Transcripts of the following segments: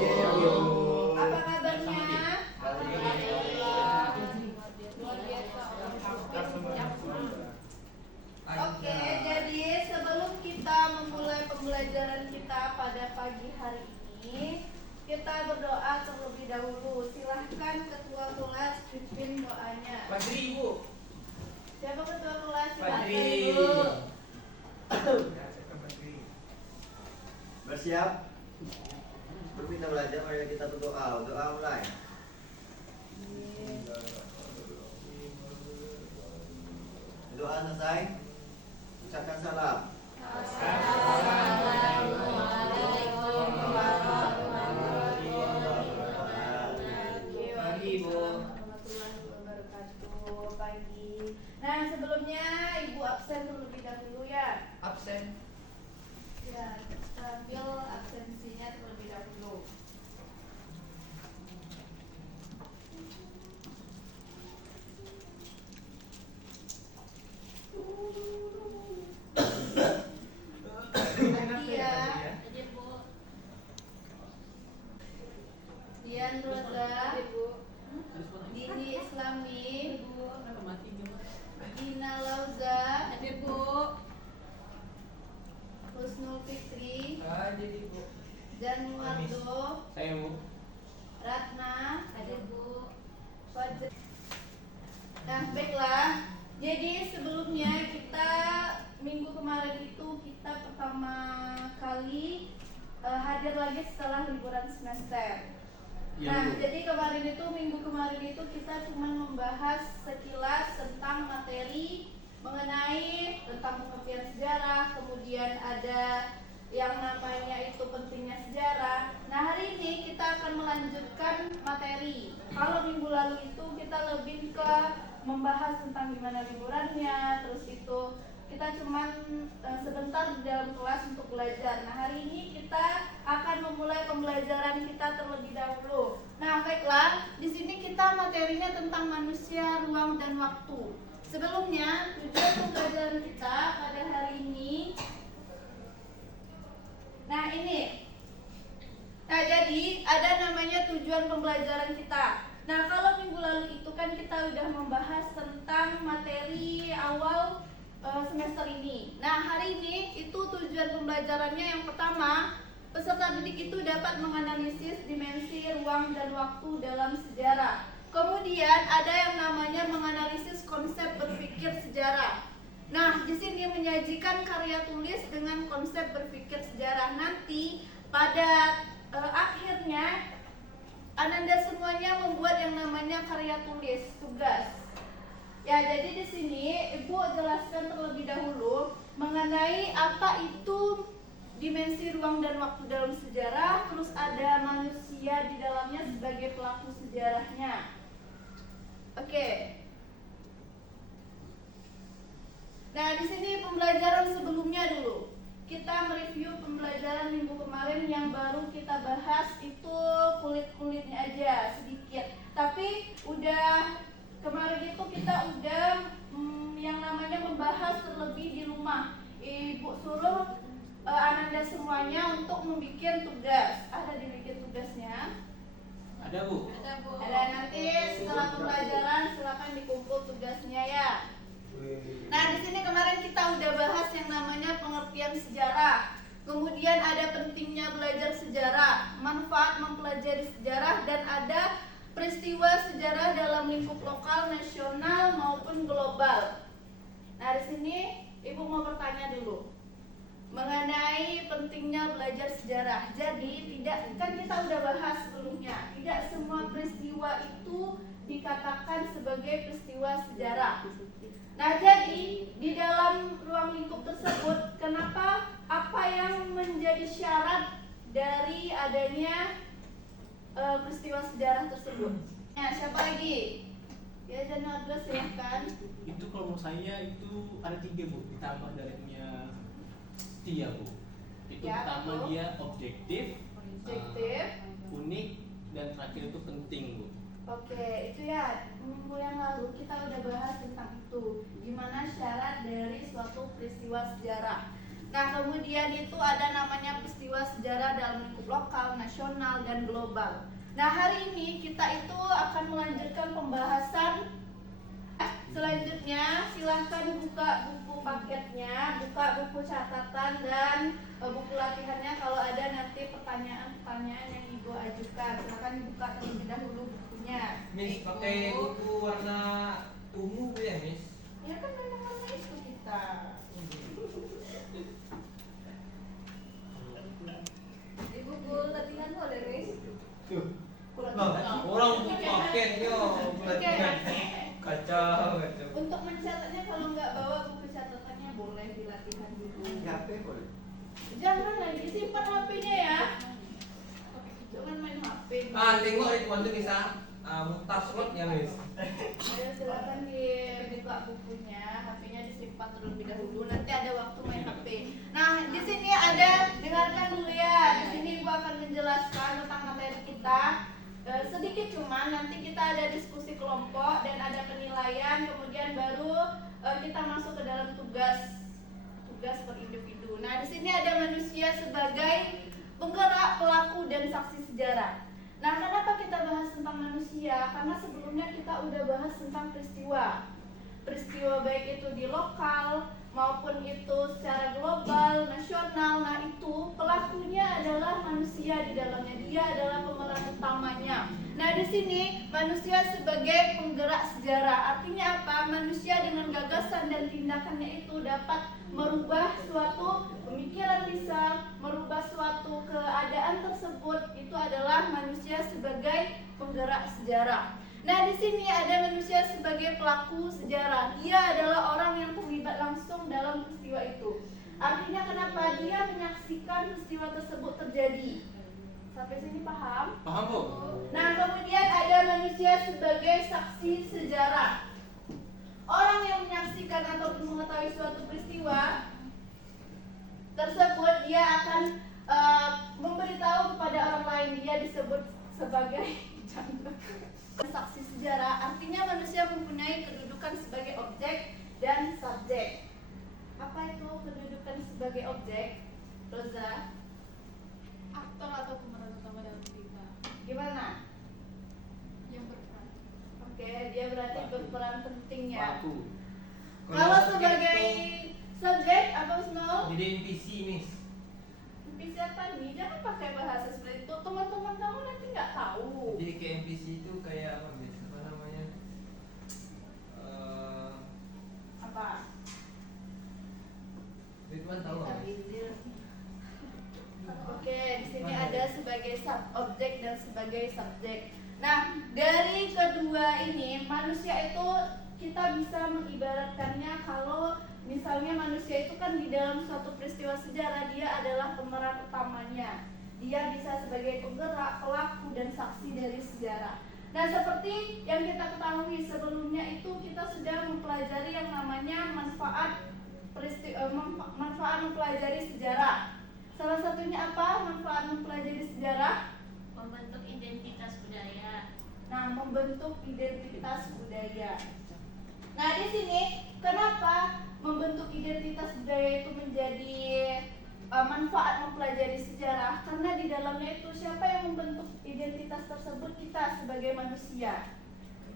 Apa kabarnya? Oke, jadi sebelum kita memulai pembelajaran kita pada pagi hari ini, kita berdoa terlebih dahulu. Silahkan ketua kelas pimpin doanya. Fadri, Ibu. Siapa ketua kelas? Fadri. Ibu. Bersiap. Sebelum kita belajar, mari kita berdoa. Doa mulai. Doa selesai. Ucapkan salam. Assalamualaikum warahmatullahi Pagi, Ibu. wabarakatuh. Pagi. Nah, sebelumnya Ibu absen terlebih dahulu ya. Absen. Ya, kita ambil absensinya terlebih dahulu. Dian Roza, Dini Islami, Dina Lauza, Husnul Fikri, Hadir, Ibu. Januardo, Saya, Bu. Ratna, Fajar. Nah, baiklah. Jadi sebelumnya kita minggu kemarin itu kita pertama kali hadir lagi setelah liburan semester. Iya, Nah, Bu. jadi minggu kemarin itu kita cuma membahas sekilas tentang materi mengenai tentang pengertian sejarah, kemudian ada yang namanya itu pentingnya sejarah. Nah, hari ini kita akan melanjutkan materi. Kalau minggu lalu itu kita lebih ke membahas tentang gimana liburannya, terus itu kita cuman sebentar di dalam kelas untuk belajar. Nah, hari ini kita akan memulai pembelajaran kita terlebih dahulu. Nah, baiklah, di sini kita materinya tentang manusia, ruang, dan waktu. Sebelumnya, tujuan pembelajaran kita pada hari ini. Nah, ini. Nah, jadi ada namanya tujuan pembelajaran kita. Nah, kalau minggu lalu itu kan kita udah membahas tentang materi awal semester ini. Nah, hari ini itu tujuan pembelajarannya yang pertama, peserta didik itu dapat menganalisis dimensi ruang dan waktu dalam sejarah. Kemudian ada yang namanya menganalisis konsep berpikir sejarah. Nah, di sini menyajikan karya tulis dengan konsep berpikir sejarah. Nanti pada akhirnya Ananda semuanya membuat yang namanya karya tulis tugas. Ya, jadi di sini Ibu jelaskan terlebih dahulu mengenai apa itu dimensi ruang dan waktu dalam sejarah, terus ada manusia di dalamnya sebagai pelaku sejarahnya. Oke. Nah, di sini pembelajaran sebelumnya dulu. Kita mereview pembelajaran minggu kemarin yang baru kita bahas itu kulit-kulitnya aja sedikit. Tapi kemarin itu kita udah yang namanya membahas terlebih di rumah. Ibu suruh Ananda semuanya untuk membuat tugas. Ada dibikin tugasnya? Ada, Bu. Ada, nanti setelah pembelajaran silakan dikumpul tugasnya ya. Nah, di sini kemarin kita udah bahas yang namanya pengertian sejarah. Kemudian ada pentingnya belajar sejarah, manfaat mempelajari sejarah, dan ada peristiwa sejarah dalam lingkup lokal, nasional maupun global. Nah, di sini Ibu mau bertanya dulu mengenai pentingnya belajar sejarah. Jadi kan kita udah bahas sebelumnya, tidak semua peristiwa itu dikatakan sebagai peristiwa sejarah. Nah, jadi di dalam ruang lingkup tersebut, apa yang menjadi syarat dari adanya peristiwa sejarah tersebut? Nah, siapa lagi? Ya, Januardo silahkan. Itu kalau menurut saya itu ada 3, Bu. Ditambah darinya Tia, Bu. Itu Ya, pertama betul. dia objektif, unik, dan terakhir itu penting, Bu. Oke, itu ya minggu yang lalu kita udah bahas tentang itu, gimana syarat dari suatu peristiwa sejarah. Nah, kemudian itu ada namanya peristiwa sejarah dalam lingkup lokal, nasional, dan global. Nah, hari ini kita itu akan melanjutkan pembahasan. Selanjutnya, silahkan buka buku paketnya, buka buku catatan dan buku latihannya. Kalau ada nanti pertanyaan-pertanyaan yang Ibu ajukan, silahkan dibuka terlebih dahulu bukunya. Miss, pakai buku warna ungu ya, Miss? Ya kan memang warna itu kita. Di buku latihan boleh, Riz? Orang buku paket yo, Oke. kacau. Untuk mencatatnya kalau nggak bawa buku catatannya boleh di latihan dulu. HP boleh. Jangan lagi simpan HP-nya ya. Jangan main HP. Tengok itu mantu bisa mutar slot ya, Miss. Ayo silakan dibuka bukunya, HP-nya disimpan terlebih dahulu. Nanti ada waktu main HP. Nah, di sini ada, dengarkan dulu ya. Di sini Ibu akan menjelaskan tentang materi kita. Sedikit cuma nanti kita ada diskusi kelompok dan ada penilaian, kemudian baru kita masuk ke dalam tugas per individu. Nah, di sini ada manusia sebagai penggerak, pelaku, dan saksi sejarah. Nah, kenapa kita bahas tentang manusia? Karena sebelumnya kita udah bahas tentang peristiwa baik itu di lokal maupun itu secara global, nasional. Nah, itu pelakunya adalah manusia di dalamnya. Dia adalah pemeran utamanya. Nah, di sini manusia sebagai penggerak sejarah. Artinya apa? Manusia dengan gagasan dan tindakannya itu dapat merubah suatu pemikiran bisa, merubah suatu keadaan tersebut. Itu adalah manusia sebagai penggerak sejarah. Nah, di sini ada manusia sebagai pelaku sejarah. Dia adalah orang yang terlibat langsung dalam peristiwa itu. Artinya kenapa? Dia menyaksikan peristiwa tersebut terjadi. Sampai sini paham? Paham, Bu? Nah, kemudian ada manusia sebagai saksi sejarah. Orang yang menyaksikan ataupun mengetahui suatu peristiwa tersebut, dia akan memberitahu kepada orang lain. Dia disebut sebagai saksi sejarah. Artinya manusia mempunyai kedudukan sebagai objek dan subjek. Apa itu kedudukan sebagai objek, Roza? Aktor atau pemeran utama dalam cerita Gimana? yang berperan. Oke, dia berarti berperan penting ya. Pelaku. Kalau sebagai subjek apa Snow? Jadi NPC, Miss. Bisa nih, jangan pakai bahasa seperti itu. Teman-teman kamu nanti nggak tahu. Jadi kayak NPC itu kayak apa, Miss? Apa namanya? Apa? Ridwan tahu nggak, Miss? Oke, di sini ada sebagai objek dan sebagai subjek. Nah, dari kedua ini manusia itu kita bisa mengibaratkannya kalau misalnya manusia itu kan di dalam suatu peristiwa sejarah dia adalah pemeran utamanya. Dia bisa sebagai penggerak, pelaku, dan saksi dari sejarah. Nah, seperti yang kita ketahui sebelumnya itu kita sudah mempelajari yang namanya manfaat mempelajari sejarah. Salah satunya apa? Manfaat mempelajari sejarah? Membentuk identitas budaya. Nah, membentuk identitas budaya. Nah, di sini kenapa membentuk identitas budaya itu menjadi manfaat mempelajari sejarah? Karena di dalamnya itu siapa yang membentuk identitas tersebut? Kita sebagai manusia.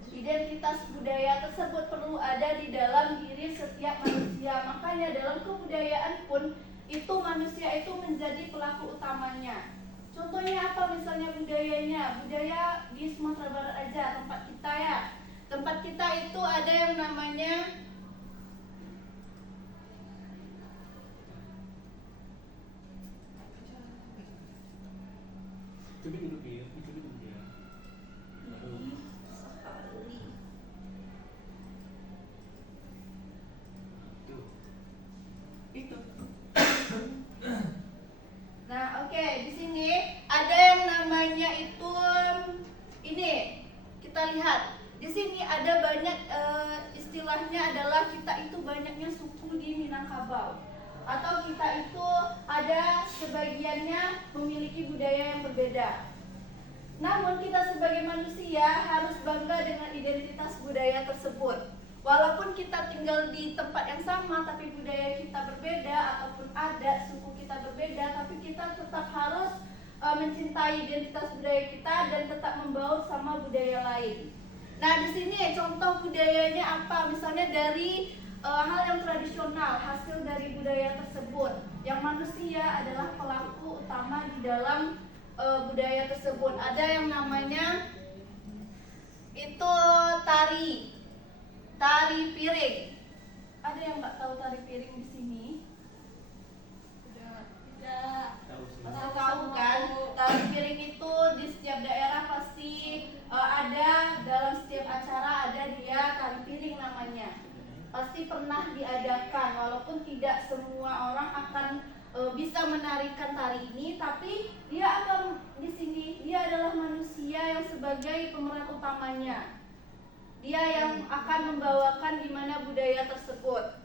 Identitas budaya tersebut perlu ada di dalam diri setiap manusia. Makanya dalam kebudayaan pun itu manusia itu menjadi pelaku utamanya. Contohnya apa misalnya budayanya? Budaya di Sumatera Barat aja, tempat kita ya. Tempat kita itu ada yang namanya Coba duduk ya, coba duduk ya. Aduh. sekali. Tuh. Itu. Nah, oke, di sini ada yang namanya itu ini. Kita lihat. Di sini ada banyak istilahnya adalah kita itu banyaknya suku di Minangkabau. Atau kita itu ada sebagiannya memiliki budaya yang berbeda. Namun kita sebagai manusia harus bangga dengan identitas budaya tersebut. Walaupun kita tinggal di tempat yang sama, tapi budaya kita berbeda, ataupun adat suku kita berbeda, tapi kita tetap harus mencintai identitas budaya kita dan tetap membaur sama budaya lain. Nah, di sini contoh budayanya apa? Misalnya dari hal yang tradisional, hasil dari budaya tersebut, yang manusia adalah pelaku utama di dalam budaya tersebut. Ada yang namanya itu tari piring. Ada yang nggak tahu tari piring di sini? Tidak. Tahu sih. Pasti tahu kan? Tari piring itu di setiap daerah pasti ada, dalam setiap acara ada dia tari piring namanya. Pasti pernah diadakan, walaupun tidak semua orang akan bisa menarikan tari ini, tapi dia akan di sini dia adalah manusia yang sebagai pemeran utamanya. Dia yang akan membawakan di mana budaya tersebut.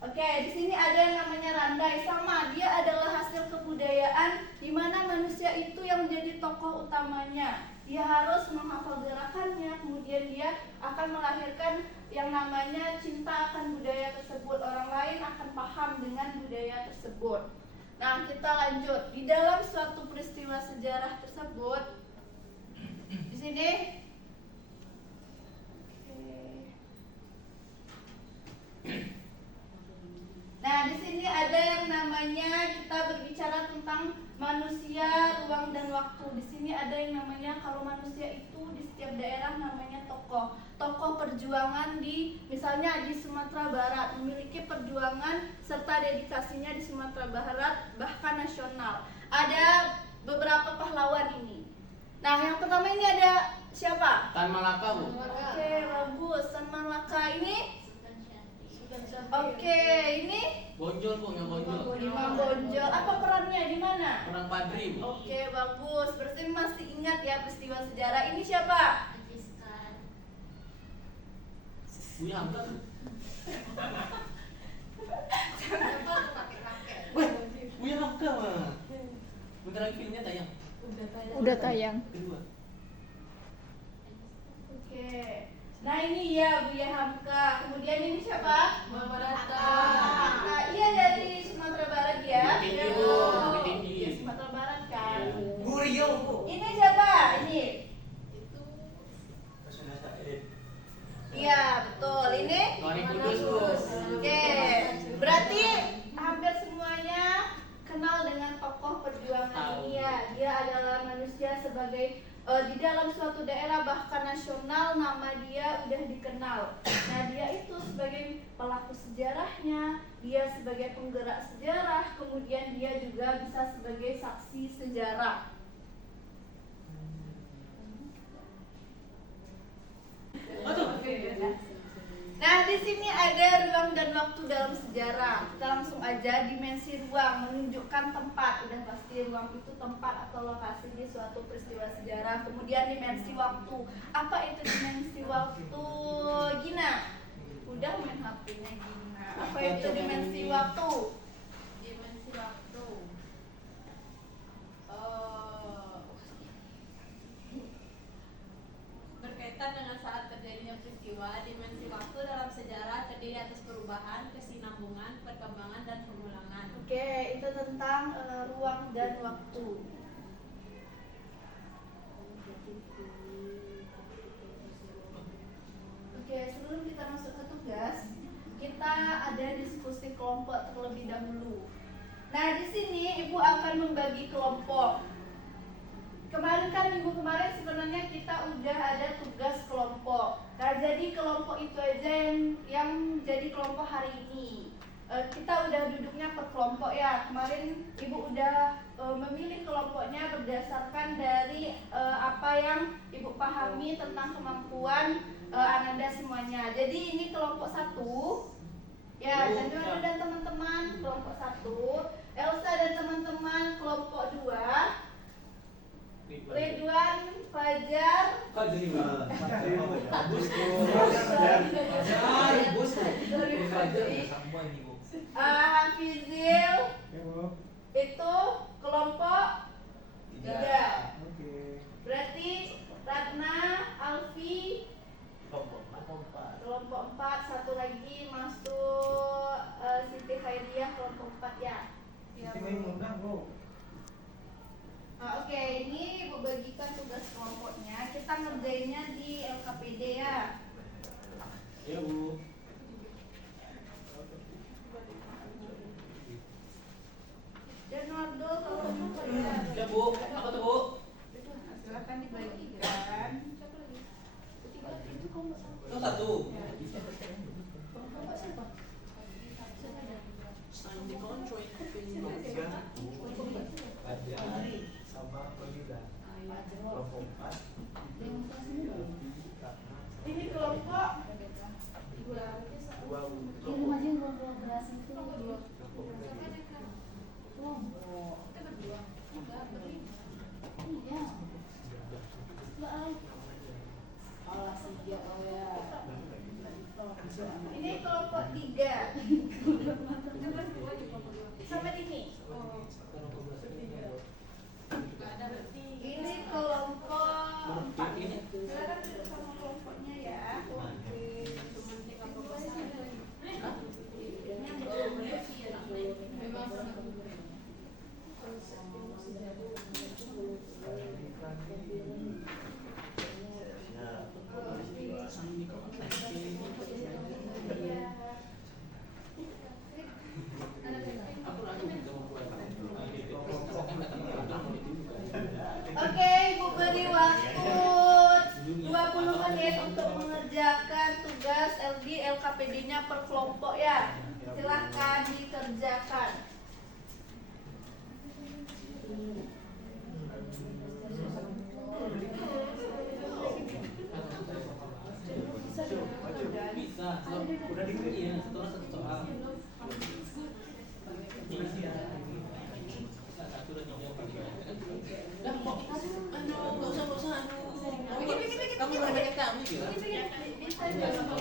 Oke, di sini ada yang namanya randai, sama dia adalah hasil kebudayaan di mana manusia itu yang menjadi tokoh utamanya. Dia harus menghafal gerakannya, kemudian dia akan melahirkan yang namanya cinta akan budaya tersebut. Orang lain akan paham dengan budaya tersebut. Nah, kita lanjut. Di dalam suatu peristiwa sejarah tersebut, di sini nah, di sini ada yang namanya kita berbicara tentang manusia, ruang dan waktu. Di sini ada yang namanya kalau manusia itu di setiap daerah namanya tokoh. Tokoh perjuangan di misalnya di Sumatera Barat memiliki perjuangan serta dedikasinya di Sumatera Barat bahkan nasional. Ada beberapa pahlawan ini. Nah, yang pertama ini ada siapa? Tan Malaka, Bu. Oke, bagus. Tan Malaka ini. Oke, ini Bonjol, Bu, yang bonjol. Imam Bonjol. Apa perannya di mana? Orang Padri, Bu. Oke, bagus. Berarti masih ingat ya peristiwa sejarah. Ini siapa? Buya Hamka, Bu. Buya Hamka, mah. Bentar lagi filmnya tayang. Udah tayang. Kedua. Oke. Nah, ini ya Buya Hamka. Kemudian ini siapa? Mama Rata. Nah, iya dari Sumatera Barat ya. Bukit Tinggi, Bu. Bukit Tinggi. Iya, Sumatera Barat kan. Iya. Bu Riau, Bu. Ini siapa? Ini. Iya, betul. Ini Tony Kudus, Bu. oke. Berarti hampir semuanya kenal dengan tokoh perjuangan ini ya. Dia adalah manusia sebagai di dalam suatu daerah bahkan nasional nama dia udah dikenal. Nah, dia itu sebagai pelaku sejarahnya, dia sebagai penggerak sejarah, kemudian dia juga bisa sebagai saksi sejarah. Nah, di sini ada ruang dan waktu dalam sejarah. Kita langsung aja dimensi ruang menunjukkan tempat. Udah pasti ruang itu tempat atau lokasi di suatu peristiwa sejarah. Kemudian dimensi waktu. Apa itu dimensi waktu? Gina. Udah main HP-nya Gina. Apa itu dimensi waktu? Dimensi waktu. Berkaitan dengan saat terjadinya peristiwa, dimensi waktu dalam sejarah terdiri atas perubahan, kesinambungan, perkembangan, dan pengulangan. Oke, itu tentang ruang dan waktu. Oke, sebelum kita masuk ke tugas, kita ada diskusi kelompok terlebih dahulu. Nah, di sini Ibu akan membagi kelompok. Kemarin kan minggu kemarin sebenarnya kita udah ada tugas kelompok. Nah, jadi kelompok itu aja yang jadi kelompok hari ini. Kita udah duduknya per kelompok ya. Kemarin Ibu udah memilih kelompoknya berdasarkan dari apa yang Ibu pahami tentang kemampuan Ananda semuanya. Jadi ini kelompok 1. Ya, Chandra dan teman-teman kelompok 1, Elsa dan teman-teman kelompok 2, Ridwan, Fajar, Fadri, Bu. Bagus, Bu. Bos. Fadri, Sama ini, Bu. Hafizil, itu kelompok 3. Berarti Ratna, Alfi, kelompok Oke, ini Ibu bagikan tugas kelompoknya. Kita ngerjainnya di LKPD ya. Ya Bu. Januardo kalau mau ya. Ya Bu, apa tuh Bu? Silakan dibagikan. Itu satu. Sama Pelida. Kelompok 4. Ini kelompok Dua ini kelompok 3. Sama ini. Ini kelompok 4. Silakan duduk sama kelompoknya ya. Oke, Ibu beri waktu 20 menit untuk mengerjakan tugas LD LKPD-nya per kelompok ya. Silahkan dikerjakan. Bisa. Udah dikira ya, satu soal. Satu dan tiga bagi. Dah kok. Enggak usah Kamu banyak kamu gitu. Bisa kelompok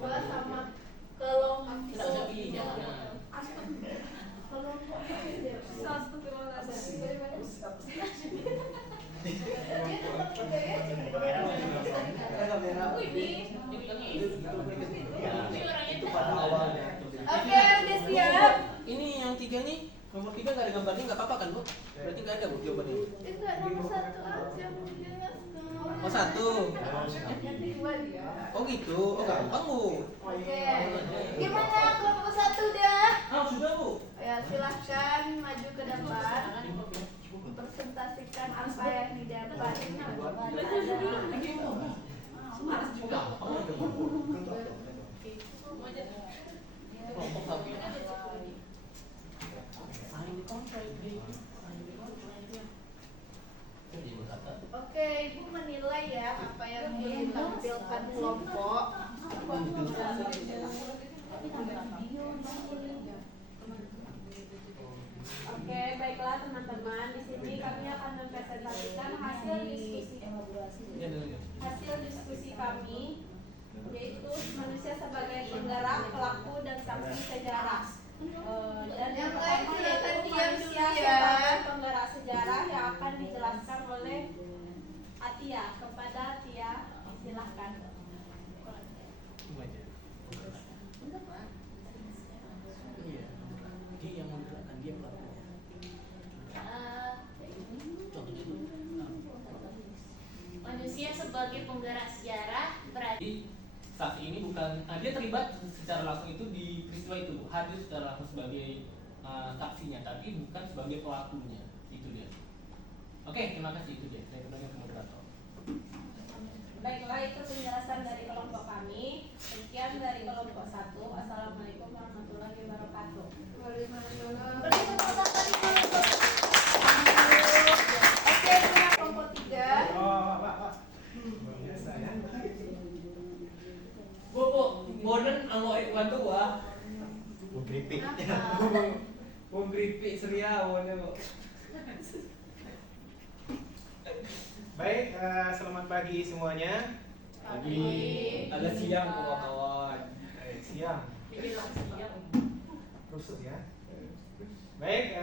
2 sama kelompok Tidak usah pilih jangan. Itu pada awalnya. Oke, udah siap. Ini yang tiga nih, nomor tiga nggak ada gambarnya nggak apa-apa kan Bu? Berarti nggak ada Bu jawabannya. Enggak, nomor 1 aja mau jelaskan. Oh 1. Yang 2 dia. Oh gitu, oh gampang Bu. Oke. Gimana kelompok 1 dah? Ah sudah Bu. Ya, silahkan maju ke depan. Presentasikan apa yang didapat. Kelompok satu. Saling dikontrol. Oke, Ibu menilai ya apa yang ditampilkan kelompok. Oke, baiklah teman-teman. Di sini kami akan mempresentasikan hasil diskusi kami, yaitu manusia sebagai penggerak, pelaku, dan saksi sejarah. Dan yang pertama yaitu manusia sebagai penggerak sejarah yang akan dijelaskan oleh Atia. Kepada Atia, silahkan. Iya. Dia yang menggerakkan, dia pelakunya. Manusia sebagai penggerak sejarah berarti Jadi saksi ini bukan, dia terlibat secara langsung itu di peristiwa itu, hadir secara langsung sebagai saksinya, tapi bukan sebagai pelakunya. Itu dia. Oke, terima kasih itu dia. Saya kembali ke moderator. Baiklah, itu penjelasan dari kelompok kami. Sekian dari kelompok 1. Assalamualaikum warahmatullahi wabarakatuh. Beri tepuk tangan di kelompok 1. Oke, punya kelompok 3. Bu, bonen anggo bantu wah. Keripik. Bung keripik seria awalnya kok. Baik, selamat pagi semuanya. Pagi. Agak siang kawan-kawan. Siang. Rusuk ya. Baik,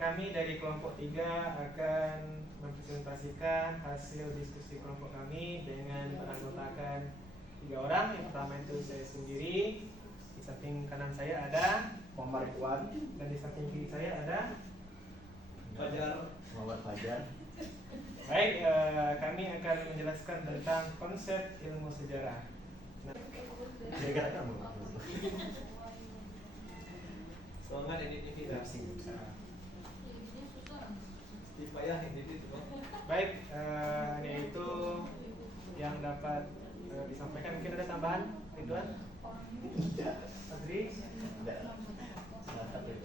kami dari kelompok 3 akan mempresentasikan hasil diskusi kelompok kami dengan beranggotakan 3 orang. Yang pertama itu saya sendiri, di samping kanan saya ada Muhammad Ikhwan, dan di samping kiri saya ada. Fajar. Muhammad Fajar. Baik, kami akan menjelaskan tentang konsep ilmu sejarah. Nah, Gara-gara kamu. Semangat identifikasi. Payah ini itu. Baik, yaitu yang dapat disampaikan. Mungkin ada tambahan, Ridwan? Adri? Tidak.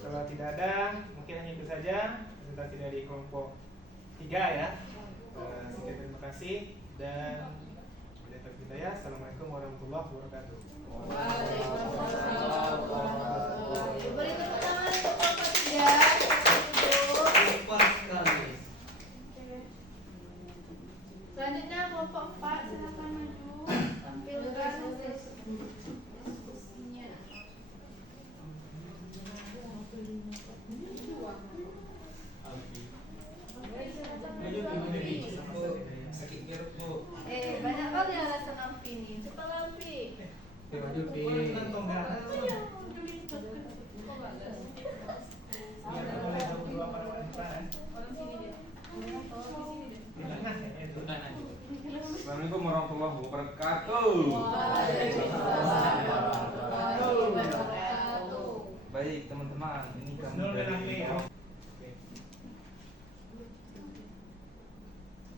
Kalau tidak ada, mungkin hanya itu saja presentasi dari kelompok 3 ya. Sekian, terima kasih dan Assalamualaikum warahmatullahi wabarakatuh. Beri tepuk tangan untuk kelompok 3. Pas sekali. Selanjutnya kelompok 4, silakan maju tampilkan diskusinya. Sakit perut bu. Banyak kali alasan Alfi ini. Coba Alfi. Maju Pi. Assalamualaikum warahmatullahi wabarakatuh. Baik teman-teman, ini kami dari.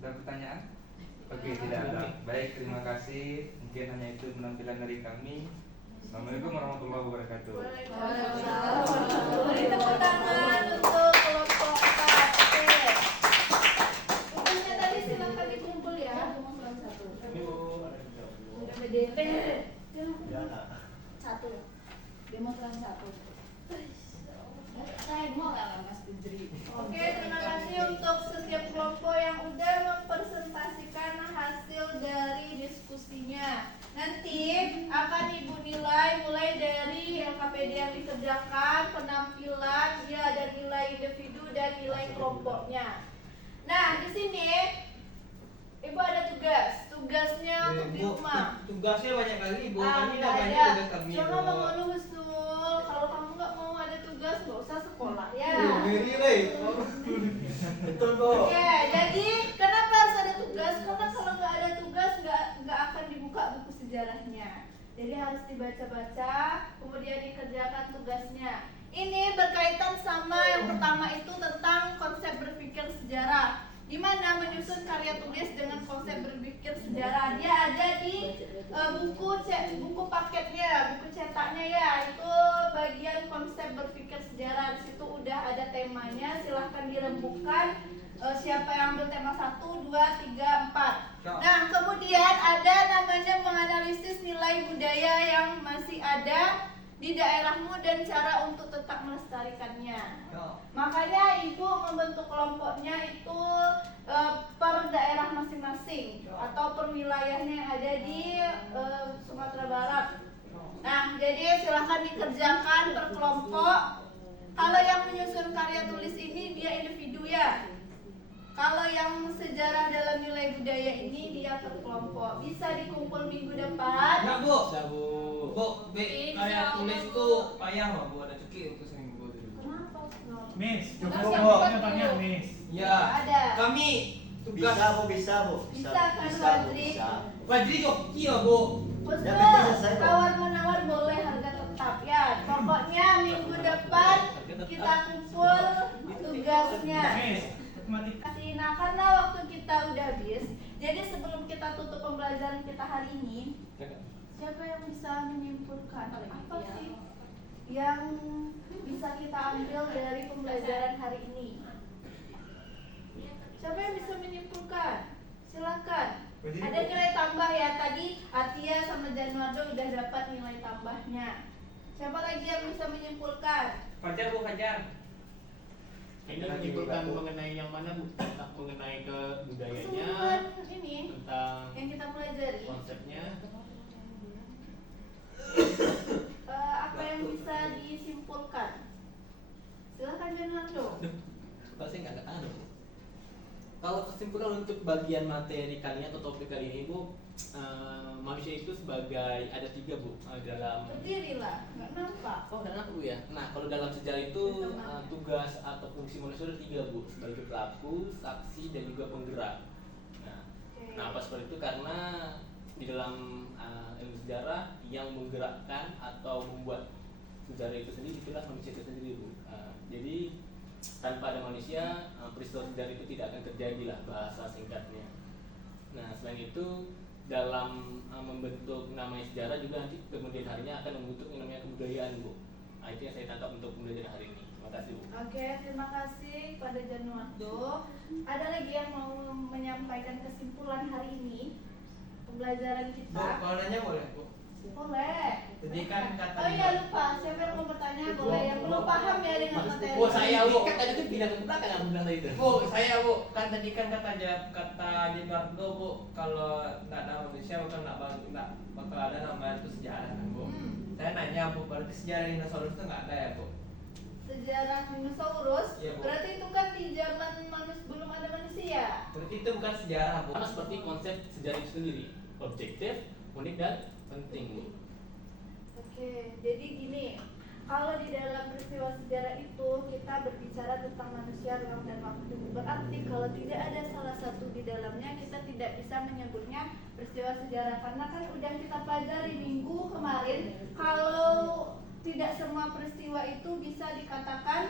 Ada pertanyaan? Oke, tidak ada. Baik, terima kasih. Mungkin hanya itu penampilan dari kami. Assalamualaikum warahmatullahi wabarakatuh. Beri tepuk tangan untuk kelompok 4. Oke. Bukunya tadi silakan dikumpul ya. BDP. Ya, nak. 1. Demonstran 1. Saya mau lah Mas Putri. Oke, terima kasih untuk setiap kelompok yang udah mempresentasikan hasil dari diskusinya. Nanti akan Ibu nilai mulai dari LKPD yang dikerjakan, penampilan, dia ada nilai individu dan nilai kelompoknya. Nah, di sini Ibu ada tugas. Tugasnya untuk di rumah. Tugasnya banyak kali bu. Kami Nggak banyak ada. tugas kami. Cuma mengeluh Sul. Kalau kamu nggak mau ada tugas, nggak usah sekolah ya. Betul bu. Oke, jadi kenapa harus ada tugas? Karena kalau nggak ada tugas, nggak akan dibuka buku sejarahnya. Jadi harus dibaca-baca, kemudian dikerjakan tugasnya. Ini berkaitan sama yang pertama itu tentang konsep berpikir sejarah. Di mana menyusun karya tulis dengan konsep berpikir sejarah. Dia ada di buku paketnya, buku cetaknya ya. Itu bagian konsep berpikir sejarah. Di situ udah ada temanya. Silahkan dirembukan. Siapa yang ambil tema 1, 2, 3, 4. Nah, kemudian ada namanya menganalisis nilai budaya yang masih ada di daerahmu dan cara untuk tetap melestarikannya. Makanya Ibu membentuk kelompoknya itu per daerah masing-masing atau per wilayahnya yang ada di Sumatera Barat. Nah, jadi silahkan dikerjakan per kelompok. Kalau yang menyusun karya tulis ini dia individu ya. Kalau yang sejarah dalam nilai budaya ini dia per kelompok. Bisa dikumpul minggu depan. Enggak bu. Sabu. Bu, karya tulis itu payah loh bu. Ada cekik untuk seminggu dulu. Kenapa? Miss, Mas, cukup yang bu, depan banyak dulu. Miss. Ya. Ada. Kami tugas. Bisa bu. Bisa kan, Bisa bu. Wadri? Bisa. Wajri joki ya bu. Betul, Ya, penting selesai, Bu. tawar-menawar boleh harga tetap ya. Pokoknya minggu depan kita kumpul tugasnya. Miss, matematika. Nah, karena waktu kita udah habis, jadi sebelum kita tutup pembelajaran kita hari ini, siapa yang bisa menyimpulkan apa sih yang bisa kita ambil dari pembelajaran hari ini? Siapa yang bisa menyimpulkan? Silakan. Ada nilai tambah ya, tadi Atia sama Januardo udah dapat nilai tambahnya. Siapa lagi yang bisa menyimpulkan? Fajar bu, Fajar. Ini menyimpulkan mengenai yang mana Bu? Tentang mengenai ke budayanya, Keseluruhan ini tentang yang kita pelajari. konsepnya. Apa yang bisa disimpulkan? Silakan Januardo. Pasti nggak ada Bu. Kalau kesimpulan untuk bagian materi kali ini atau topik kali ini Bu, manusia itu sebagai ada 3 Bu dalam. Berdiri lah, nggak nampak. Oh, nggak nampak Bu ya. Nah, kalau dalam sejarah itu tugas atau fungsi manusia ada 3 Bu, sebagai pelaku, saksi, dan juga penggerak. Nah, kenapa seperti itu? Karena di dalam ilmu sejarah yang menggerakkan atau membuat sejarah itu sendiri itulah manusia itu sendiri Bu. Jadi tanpa ada manusia peristiwa sejarah itu tidak akan terjadi lah, bahasa singkatnya. Nah, selain itu dalam membentuk namanya sejarah juga nanti kemudian harinya akan membentuk yang namanya kebudayaan Bu. Nah, itu yang saya tangkap untuk pembelajaran hari ini. Terima kasih Bu. Oke, terima kasih pada Januardo. Ada lagi yang mau menyampaikan kesimpulan hari ini pembelajaran Bu, kita? kalau nanya boleh Bu? Boleh. Tadi kan kata Oh iya lupa, siapa yang mau bertanya boleh yang belum paham ya dengan materi. Oh, saya Bu, kan tadi tuh pindah ke belakang aku bilang tadi itu. Bu, saya Bu, kan tadi kan kata Januardo Bu, kalau nggak ada manusia nggak bakal ada namanya itu sejarah kan Bu. Saya nanya Bu, berarti sejarah dinosaurus itu nggak ada ya Bu? Sejarah dinosaurus, Iya, Bu. berarti itu kan di zaman belum ada manusia. Berarti itu bukan sejarah Bu. Sama seperti konsep sejarah itu sendiri, objektif, unik dan penting Bu. Oke, jadi gini, kalau di dalam peristiwa sejarah itu kita berbicara tentang manusia, ruang dan waktu. Berarti kalau tidak ada salah satu di dalamnya, kita tidak bisa menyebutnya peristiwa sejarah. Karena kan udah kita pelajari minggu kemarin, kalau tidak semua peristiwa itu bisa dikatakan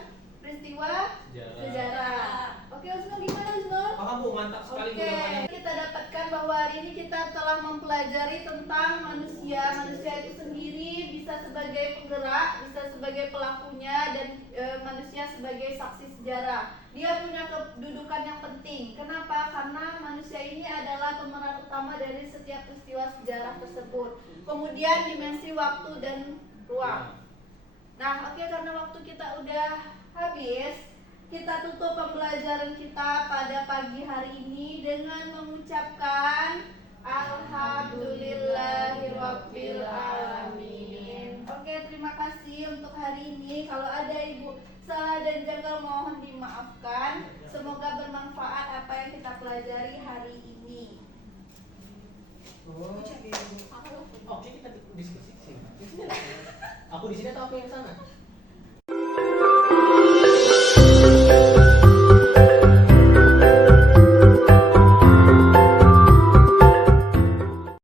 peristiwa sejarah. Oke, Usno gimana Usno? Paham Bu, mantap sekali Bu. Oke, kita dapatkan bahwa hari ini kita telah mempelajari tentang manusia. Manusia itu sendiri bisa sebagai penggerak, bisa sebagai pelakunya, dan manusia sebagai saksi sejarah. Dia punya kedudukan yang penting. Kenapa? Karena manusia ini adalah pemeran utama dari setiap peristiwa sejarah tersebut. Kemudian dimensi waktu dan ruang. Nah, oke, karena waktu kita udah habis, kita tutup pembelajaran kita pada pagi hari ini dengan mengucapkan Alhamdulillahirabbil alamin. Oke, terima kasih untuk hari ini. Kalau ada Ibu salah dan janggal mohon dimaafkan. Semoga bermanfaat apa yang kita pelajari hari ini. Oke, kita diskusi sini. Aku di sini atau aku yang sana?